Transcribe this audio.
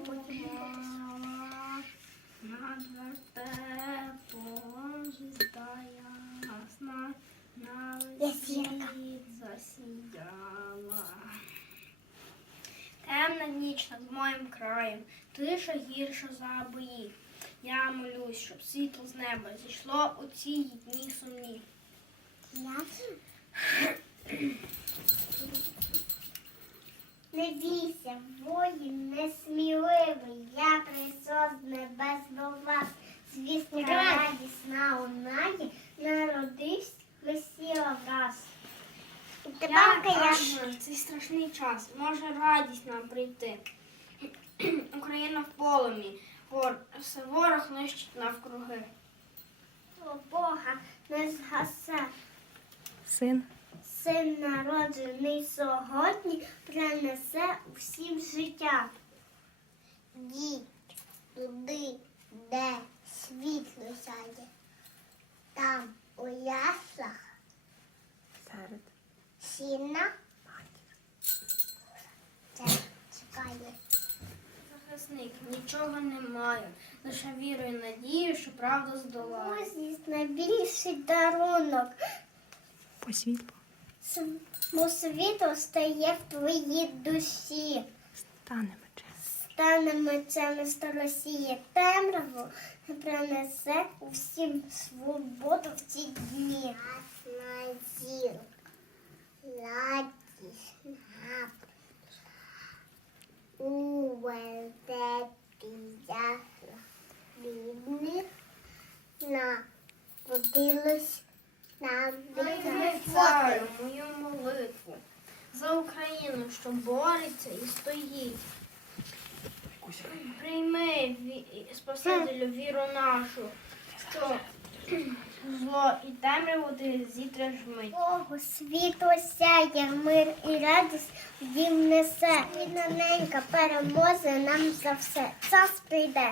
поднімала над вертепом звізда ясна, на Я весь засіяла. Темна ніч над моїм краєм, тиша гірша за бої. Я молюсь, щоб світло з неба зійшло у ці дні сумні. Не бійся, воїн несміливий, я прийшов з небес до вас. Звісно, радісна у наді народився Месія враз. Я кажу, цей страшний час може радість нам прийти. Україна в полумі, все ворог нищить навкруги. О Бога не згасе. Син. Син народжений сьогодні принесе усім життя. Діть туди, де світло сяде. Там у яслах Серед. сіна чекає. Захисник, нічого немає, лише віру і надію, що правда здолає. Ось є найбільший дарунок. По світлу. Цьому світу стає в твоїй душі. Стане мечем. Стане мечем із темряву і принесе усім свободу в ці дні. Бідних народилось нам Вислухаю мою молитву за Україну, що бореться і стоїть. Прийми Спасителю віру нашу, що зло і темряву ти зітреш вмить. Богу світло сяє, мир і радість в дім несе. І ненька переможе нам за все. Час прийде.